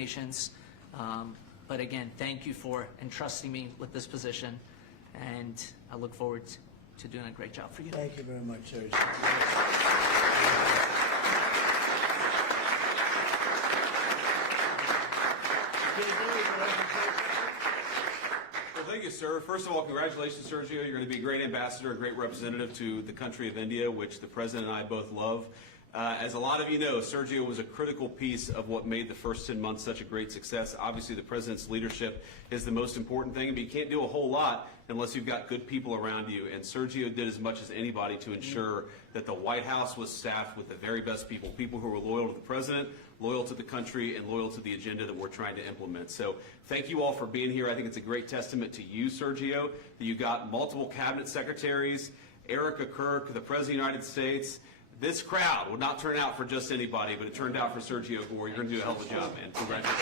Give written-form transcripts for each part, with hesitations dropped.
nations. But again, thank you for entrusting me with this position, and I look forward to doing a great job for you. Thank you very much, Sergio. Well, thank you, sir. First of all, congratulations, Sergio. You're going to be a great ambassador, a great representative to the country of India, which the President and I both love. As a lot of you know, Sergio was a critical piece of what made the first 10 months such a great success. Obviously, the President's leadership is the most important thing, but you can't do a whole lot unless you've got good people around you. And Sergio did as much as anybody to ensure that the White House was staffed with the very best people, people who were loyal to the President, loyal to the country, and loyal to the agenda that we're trying to implement. So thank you all for being here. I think it's a great testament to you, Sergio, that you got multiple cabinet secretaries, Erica Kirk, the President of the United States. This crowd would not turn out for just anybody, but it turned out for Sergio Gore. You're going to do a hell of a job, man. Congratulations.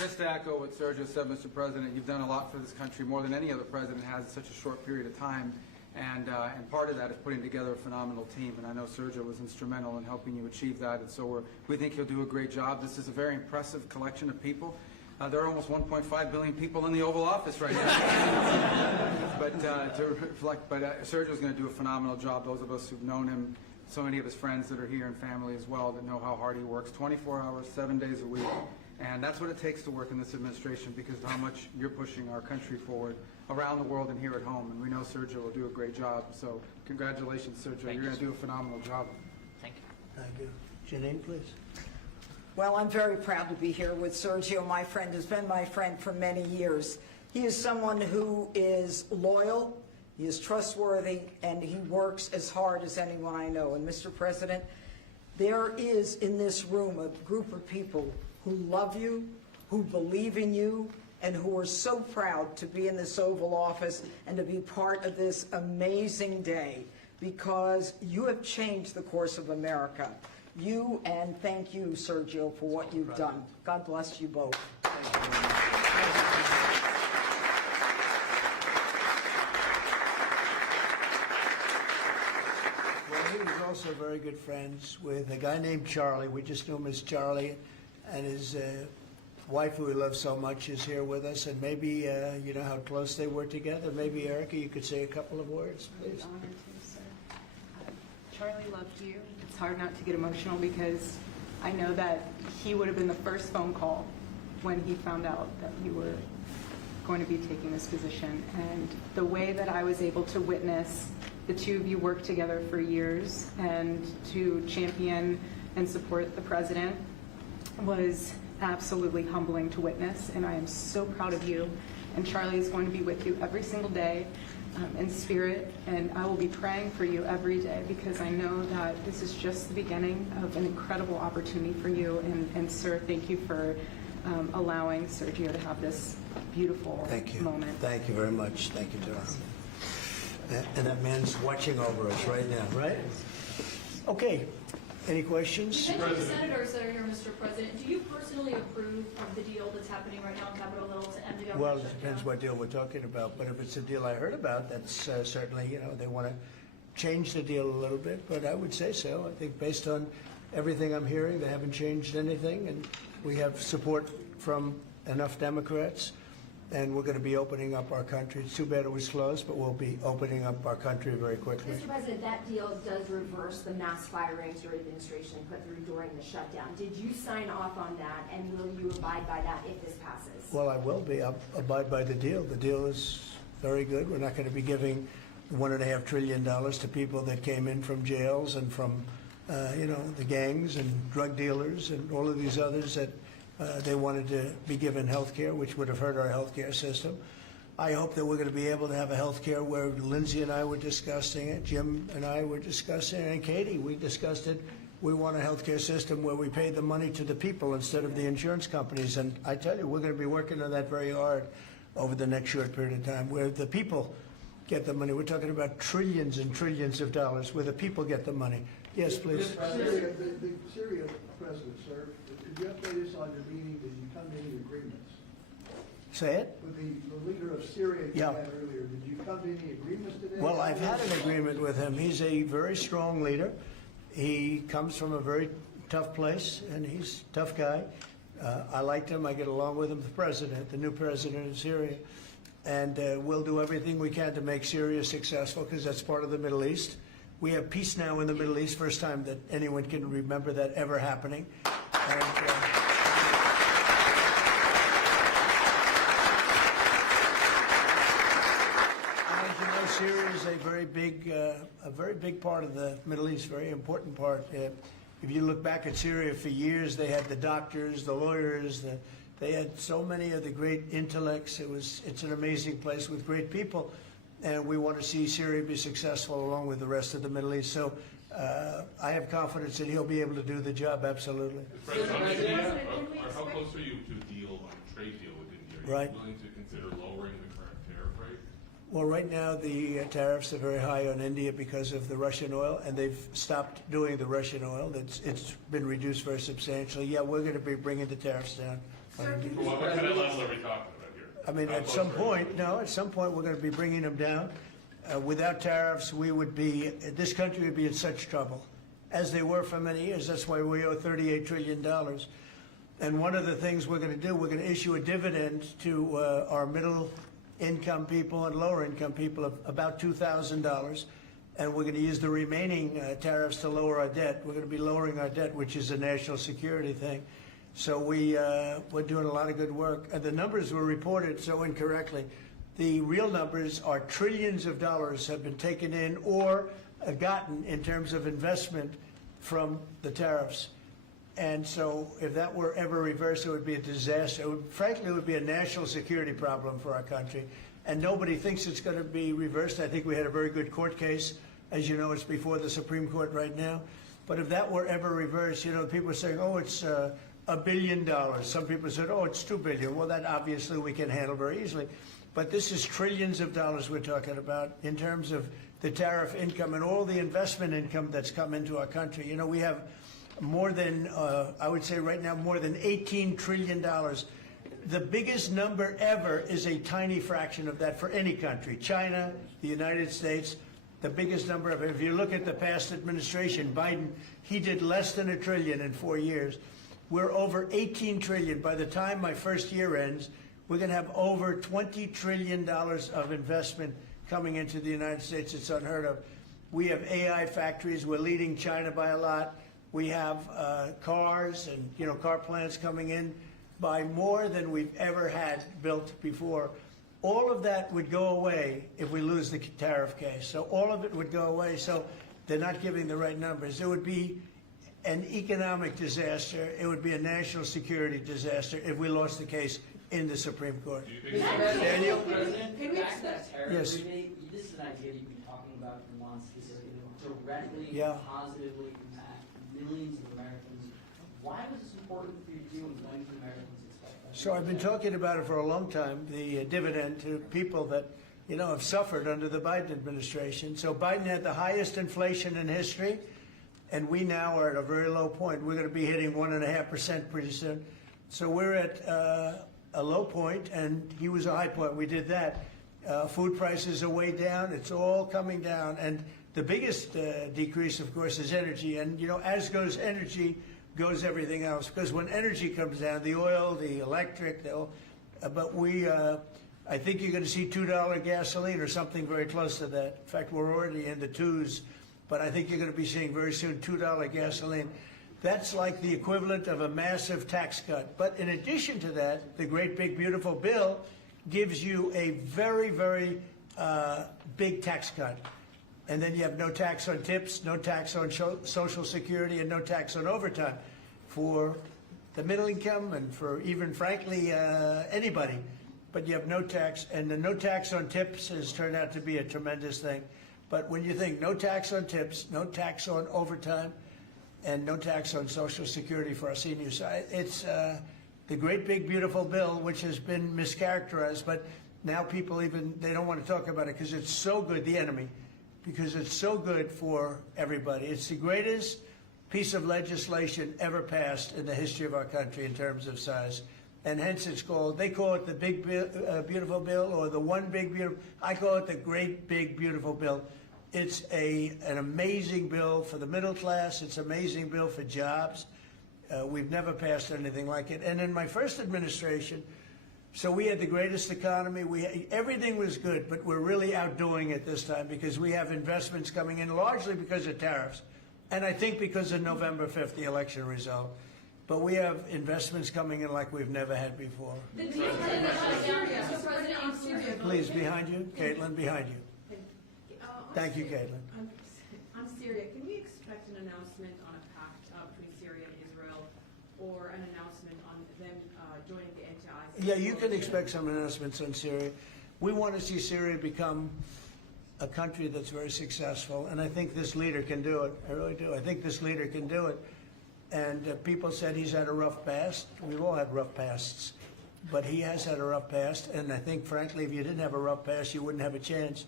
Just to echo what Sergio said, Mr. President, you've done a lot for this country, more than any other president has in such a short period of time. And part of that is putting together a phenomenal team. And I know Sergio was instrumental in helping you achieve that. And so we think he'll do a great job. This is a very impressive collection of people. There are almost 1.5 billion people in the Oval Office right now. But Sergio's going to do a phenomenal job. Those of us who've known him, so many of his friends that are here and family as well that know how hard he works, 24 hours, 7 days a week. And that's what it takes to work in this administration because of how much you're pushing our country forward around the world and here at home. And we know Sergio will do a great job. So congratulations, Sergio. You're going to do a phenomenal job. Thank you. Thank you. Janine, please. Well, I'm very proud to be here with Sergio, my friend, has been my friend for many years. He is someone who is loyal, he is trustworthy, and he works as hard as anyone I know. And Mr. President, there is in this room a group of people who love you, who believe in you, and who are so proud to be in this Oval Office and to be part of this amazing day because you have changed the course of America. You and thank you, Sergio, for what you've done. God bless you both. Thank you very much. Well, he was also very good friends with a guy named Charlie. We just knew him as Charlie, and his wife, who he loves so much, is here with us. And maybe you know how close they were together. Maybe Erica, you could say a couple of words, please. Honored to, sir. Charlie loved you. It's hard not to get emotional because I know that he would have been the first phone call when he found out that you were going to be taking this position. And the way that I was able to witness the two of you work together for years and to champion and support the president was absolutely humbling to witness. And I am so proud of you. And Charlie is going to be with you every single day. In spirit, and I will be praying for you every day because I know that this is just the beginning of an incredible opportunity for you. And sir, thank you for allowing Sergio to have this beautiful moment. Thank you very much. Thank you, Dara. And that man's watching over us right now, right? Okay. Any questions? You mentioned the senators that are here, Mr. President. Do you personally approve of the deal that's happening right now on Capitol Hill to end the government Well, it shutdown? depends what deal we're talking about. But if it's a deal I heard about, that's certainly, you know, they want to change the deal a little bit. But I would say so. I think based on everything I'm hearing, they haven't changed anything. And we have support from enough Democrats. And we're going to be opening up our country. It's too bad it was closed, but we'll be opening up our country very quickly. Mr. President, that deal does reverse the mass firings your administration put through during the shutdown. Did you sign off on that, and will you abide by that if this passes? Well, I will be. I'll abide by the deal. The deal is very good. We're not going to be giving $1.5 trillion to people that came in from jails and from, you know, the gangs and drug dealers and all of these others that they wanted to be given health care, which would have hurt our health care system. I hope that we're going to be able to have a health care where Lindsay and I were discussing it, Jim and I were discussing it, and Katie, we discussed it. We want a health care system where we pay the money to the people instead of the insurance companies. And I tell you, we're going to be working on that very hard over the next short period of time, where the people get the money. We're talking about trillions and trillions of dollars, where the people get the money. Yes, please. Syria, the Syria president, sir, could you update us on your meeting? Did you come to any agreements? Say it? With the leader of Syria you had earlier, did you come to any agreements today? Well, I've had an agreement with him. He's a very strong leader. He comes from a very tough place, and he's a tough guy. I liked him. I get along with him. The new president of Syria. And we'll do everything we can to make Syria successful, because that's part of the Middle East. We have peace now in the Middle East, first time that anyone can remember that ever happening. And, as you know, Syria is a very big part of the Middle East, very important part. If you look back at Syria, for years they had the doctors, the lawyers, they had so many of the great intellects. It's an amazing place with great people, and we want to see Syria be successful along with the rest of the Middle East. So I have confidence that he'll be able to do the job, absolutely. How close are you to a deal on a trade deal with India? Are you willing to consider lowering the current tariff rate? Well, right now the tariffs are very high on India because of the Russian oil, and they've stopped doing the Russian oil. It's been reduced very substantially. Yeah, we're going to be bringing the tariffs down. What kind of level are we talking about here? I mean, at some point we're going to be bringing them down. Without tariffs, this country would be in such trouble, as they were for many years. That's why we owe $38 trillion. And one of the things we're going to do, we're going to issue a dividend to our middle income people and lower income people of about $2,000. And we're going to use the remaining tariffs to lower our debt. We're going to be lowering our debt, which is a national security thing. So we're doing a lot of good work. And the numbers were reported so incorrectly. The real numbers are trillions of dollars have been taken in or gotten in terms of investment from the tariffs. And so if that were ever reversed, it would be a disaster. Frankly, it would be a national security problem for our country. And nobody thinks it's going to be reversed. I think we had a very good court case. As you know, it's before the Supreme Court right now. But if that were ever reversed, people are saying, oh, it's $1 billion. Some people said, oh, it's $2 billion. Well, that obviously we can handle very easily. But this is trillions of dollars we're talking about in terms of the tariff income and all the investment income that's come into our country. We have more than, I would say right now, more than $18 trillion. The biggest number ever is a tiny fraction of that for any country. China, the United States, the biggest number ever. If you look at the past administration, Biden, he did less than $1 trillion in 4 years. We're over $18 trillion. By the time my first year ends, we're going to have over $20 trillion of investment coming into the United States. It's unheard of. We have AI factories. We're leading China by a lot. We have cars and car plants coming in by more than we've ever had built before. All of that would go away if we lose the tariff case. So all of it would go away. So they're not giving the right numbers. It would be an economic disaster. It would be a national security disaster if we lost the case in the Supreme Court. Daniel? President, back to that tariff Yes. rebate, this is an idea you've been talking about for months, because it will directly, positively impact millions of Americans. Why was this important for you to do, and when can Americans expect that? So I've been talking about it for a long time, the dividend to people that, have suffered under the Biden administration. So Biden had the highest inflation in history, and we now are at a very low point. We're going to be hitting 1.5% pretty soon. So we're at a low point, and he was a high point. We did that. Food prices are way down. It's all coming down. And the biggest decrease, of course, is energy. And, as goes energy, goes everything else. Because when energy comes down, the oil, the electric, I think you're going to see $2 gasoline or something very close to that. In fact, we're already in the twos. But I think you're going to be seeing very soon $2 gasoline. That's like the equivalent of a massive tax cut. But in addition to that, the great big beautiful bill gives you a very, very big tax cut. And then you have no tax on tips, no tax on Social Security, and no tax on overtime for the middle income and for even, frankly, anybody. But you have no tax, and the no tax on tips has turned out to be a tremendous thing. But when you think no tax on tips, no tax on overtime, and no tax on Social Security for our seniors. It's the great big beautiful bill, which has been mischaracterized, but now people they don't want to talk about it because it's so good, the enemy, because it's so good for everybody. It's the greatest piece of legislation ever passed in the history of our country in terms of size. And hence they call it the big beautiful bill, or the one big beautiful, I call it the great big beautiful bill. It's an amazing bill for the middle class. It's an amazing bill for jobs. We've never passed anything like it. And in my first administration, so we had the greatest economy. Everything was good, but we're really outdoing it this time because we have investments coming in largely because of tariffs. And I think because of November 5th, the election result. But we have investments coming in like we've never had before. The deal that shut down, Mr. President, on Syria. Please, behind you. Caitlin, behind you. Thank you, Caitlin. On Syria, can we expect an announcement on a pact between Syria and Israel, or an announcement on them joining the anti-ISIS? Yeah, you can expect some announcements on Syria. We want to see Syria become a country that's very successful, and I think this leader can do it. I really do. I think this leader can do it. And people said he's had a rough past. We've all had rough pasts, but he has had a rough past, and I think, frankly, if you didn't have a rough past, you wouldn't have a chance.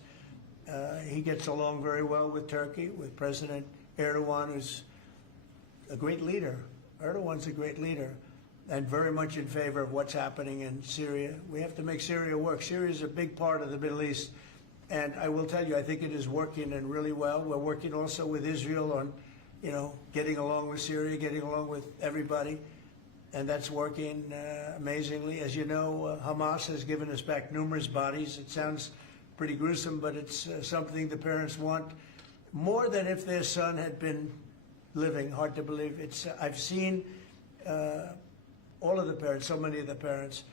He gets along very well with Turkey, with President Erdogan, who's a great leader. Erdogan's a great leader and very much in favor of what's happening in Syria. We have to make Syria work. Syria is a big part of the Middle East. And I will tell you, I think it is working and really well. We're working also with Israel on, getting along with Syria, getting along with everybody. And that's working amazingly. As you know, Hamas has given us back numerous bodies. It sounds pretty gruesome, but it's something the parents want more than if their son had been living. Hard to believe. I've seen all of the parents, so many of the parents,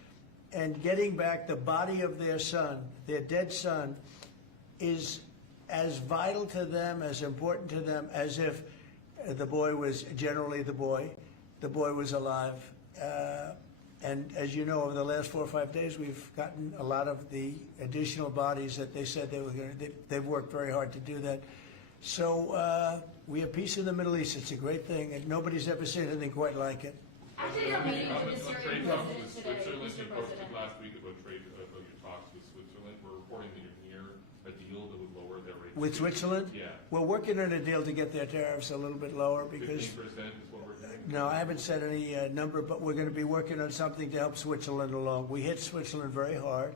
and getting back the body of their son, their dead son, is as vital to them, as important to them, as if the boy was generally the boy was alive. And as you know, over the last 4 or 5 days, we've gotten a lot of the additional bodies that they said they were going to. They've worked very hard to do that. So we have peace in the Middle East. It's a great thing, and nobody's ever seen anything quite like it. After your meeting with the Syrian Trade talks president with today, Switzerland, Mr. you posted President. last week about your talks with Switzerland. We're reporting that you're near a deal that would lower their rates. With Switzerland? Yeah. We're working on a deal to get their tariffs a little bit lower because. 15% is what we're doing. No, I haven't said any number, but we're going to be working on something to help Switzerland along. We hit Switzerland very hard.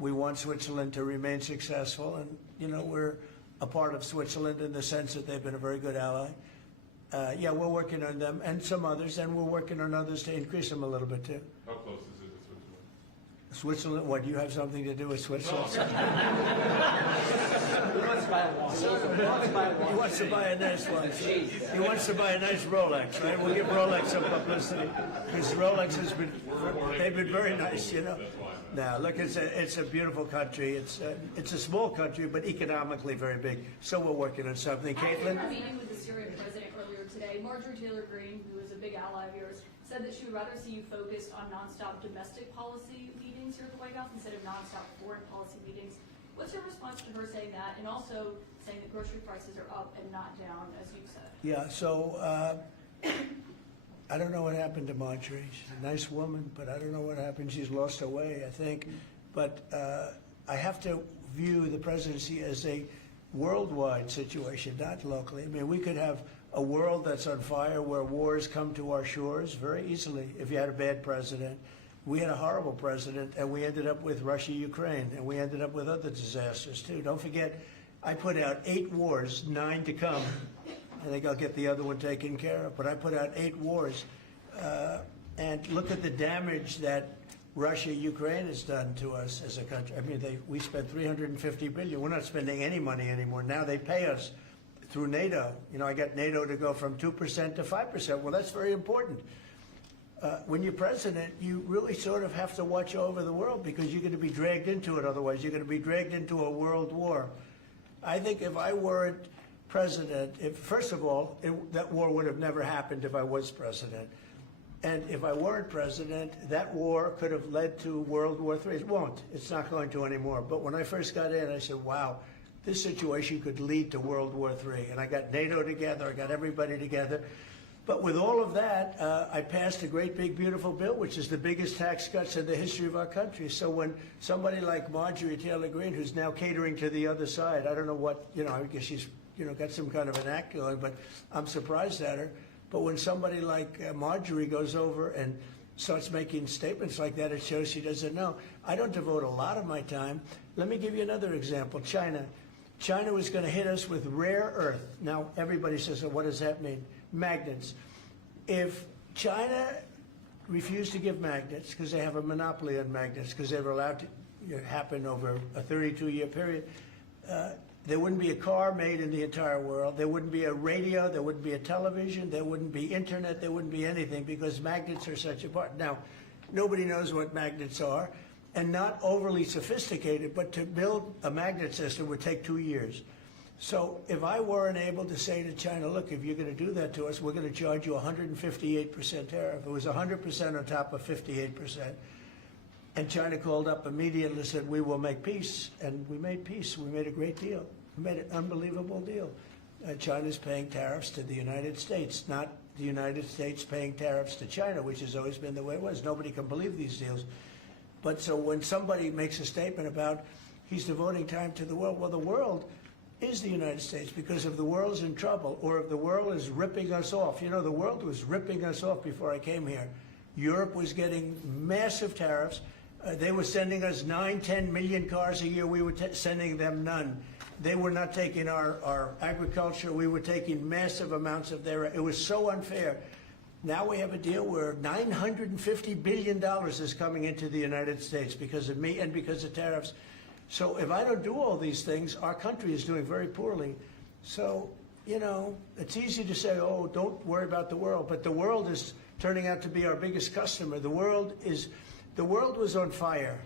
We want Switzerland to remain successful, and we're a part of Switzerland in the sense that they've been a very good ally. Yeah, we're working on them and some others, and we're working on others to increase them a little bit too. How close is it to Switzerland? Switzerland? What, do you have something to do with Switzerland? He wants to buy a watch. He wants to buy a watch. He wants to buy a nice one. He wants to buy a nice Rolex, right? We'll give Rolex some publicity because Rolex has been, they've been very nice, Now, look, it's a beautiful country. It's a small country, but economically very big. So we're working on something. Caitlin? After your meeting with the Syrian president earlier today, Marjorie Taylor Greene, who is a big ally of yours, said that she would rather see you focused on nonstop domestic policy meetings here at the White House instead of nonstop foreign policy meetings. What's your response to her saying that, and also saying that grocery prices are up and not down, as you said? Yeah, so I don't know what happened to Marjorie. She's a nice woman, but I don't know what happened. She's lost her way, I think. But I have to view the presidency as a worldwide situation, not locally. I mean, we could have a world that's on fire where wars come to our shores very easily if you had a bad president. We had a horrible president, and we ended up with Russia, Ukraine, and we ended up with other disasters, too. Don't forget, I put out 8 wars, 9 to come. I think I'll get the other one taken care of, but I put out 8 wars. And look at the damage that Russia, Ukraine has done to us as a country. I mean, we spent $350 billion. We're not spending any money anymore. Now they pay us through NATO. I got NATO to go from 2% to 5%. Well, that's very important. When you're president, you really sort of have to watch over the world because you're going to be dragged into it otherwise. You're going to be dragged into a world war. I think if I weren't president, first of all, that war would have never happened if I was president. And if I weren't president, that war could have led to World War III. It won't. It's not going to anymore. But when I first got in, I said, wow, this situation could lead to World War III. And I got NATO together. I got everybody together. But with all of that, I passed a great, big, beautiful bill, which is the biggest tax cuts in the history of our country. So when somebody like Marjorie Taylor Greene, who's now catering to the other side, I don't know what, I guess she's, got some kind of an act going, but I'm surprised at her. But when somebody like Marjorie goes over and starts making statements like that, it shows she doesn't know. I don't devote a lot of my time. Let me give you another example. China. China was going to hit us with rare earth. Now, everybody says, what does that mean? Magnets. If China refused to give magnets, because they have a monopoly on magnets, because they were allowed to happen over a 32-year period, there wouldn't be a car made in the entire world. There wouldn't be a radio. There wouldn't be a television. There wouldn't be internet. There wouldn't be anything, because magnets are such a part. Now, nobody knows what magnets are, and not overly sophisticated, but to build a magnet system would take 2 years. So if I weren't able to say to China, look, if you're going to do that to us, we're going to charge you 158% tariff. It was 100% on top of 58%. And China called up immediately and said, we will make peace. And we made peace. We made a great deal. We made an unbelievable deal. China's paying tariffs to the United States, not the United States paying tariffs to China, which has always been the way it was. Nobody can believe these deals. But so when somebody makes a statement about he's devoting time to the world, well, the world is the United States, because if the world's in trouble or if the world is ripping us off, you know, the world was ripping us off before I came here. Europe was getting massive tariffs. They were sending us 9-10 million cars a year. We were sending them none. They were not taking our agriculture. We were taking massive amounts of their. It was so unfair. Now we have a deal where $950 billion is coming into the United States because of me and because of tariffs. So if I don't do all these things, our country is doing very poorly. So, you know, it's easy to say, oh, don't worry about the world. But the world is turning out to be our biggest customer. The world was on fire.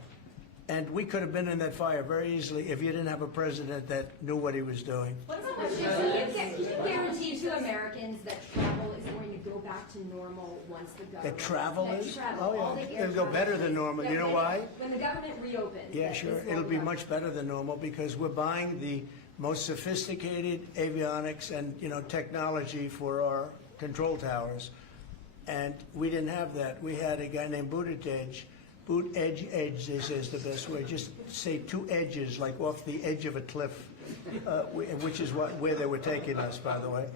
And we could have been in that fire very easily if you didn't have a president that knew what he was doing. What's the question? Can you guarantee to Americans that travel is going to go back to normal once the government... That travel is? Travel, Oh, yeah. It'll go better than normal. You know why? When the government reopens. Yeah, sure. It'll be much better than normal because we're buying the most sophisticated avionics and, you know, technology for our control towers. And we didn't have that. We had a guy named Buttigieg. Edge, they say is the best way. Just say two edges, like off the edge of a cliff, which is where they were taking us, by the way.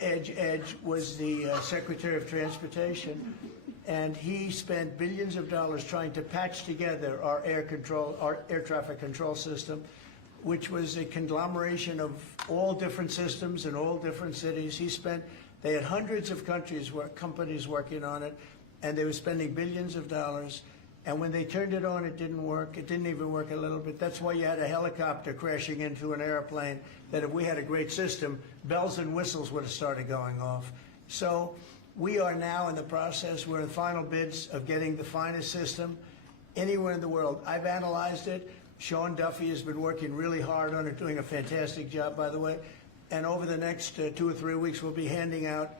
Edge was the Secretary of Transportation, and he spent billions of dollars trying to patch together our air traffic control system, which was a conglomeration of all different systems in all different cities. They had hundreds of companies working on it. And they were spending billions of dollars. And when they turned it on, it didn't work. It didn't even work a little bit. That's why you had a helicopter crashing into an airplane, that if we had a great system, bells and whistles would have started going off. So we are now in the process. We're in the final bids of getting the finest system anywhere in the world. I've analyzed it. Sean Duffy has been working really hard on it, doing a fantastic job, by the way. And over the next 2 or 3 weeks, we'll be handing out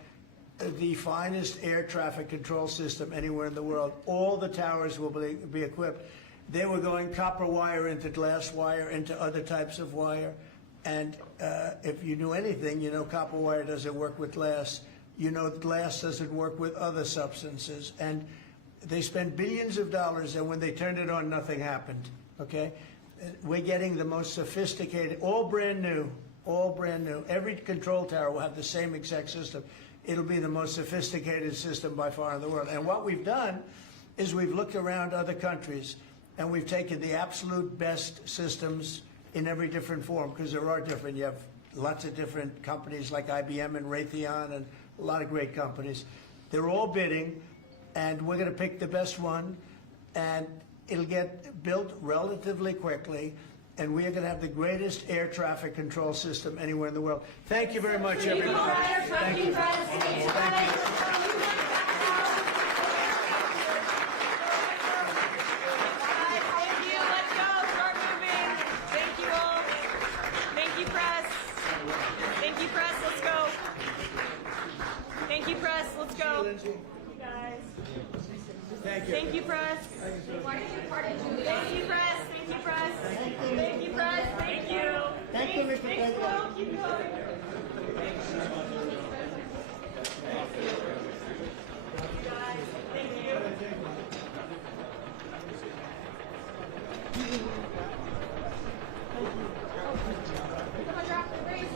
the finest air traffic control system anywhere in the world. All the towers will be equipped. They were going copper wire into glass wire into other types of wire. And if you knew anything, you know copper wire doesn't work with glass. You know glass doesn't work with other substances. And they spent billions of dollars, and when they turned it on, nothing happened. Okay? We're getting the most sophisticated, all brand new, all brand new. Every control tower will have the same exact system. It'll be the most sophisticated system by far in the world. And what we've done is we've looked around other countries and we've taken the absolute best systems in every different form, because there are different. You have lots of different companies like IBM and Raytheon and a lot of great companies. They're all bidding, and we're going to pick the best one, and it'll get built relatively quickly. And we are going to have the greatest air traffic control system anywhere in the world. Thank you very much, everybody. Thank you. Thank you. Let's go. Start moving. Thank you all. Thank you, press. Thank you, press. Let's go. Thank you, press. Let's go. Thank you, guys. Thank you. Thank you, press. Thank you, press. Thank you, press. Thank you, press. Thank you. Thank you, Mr. President. Keep going. Guys, thank you. Come on, drop the race.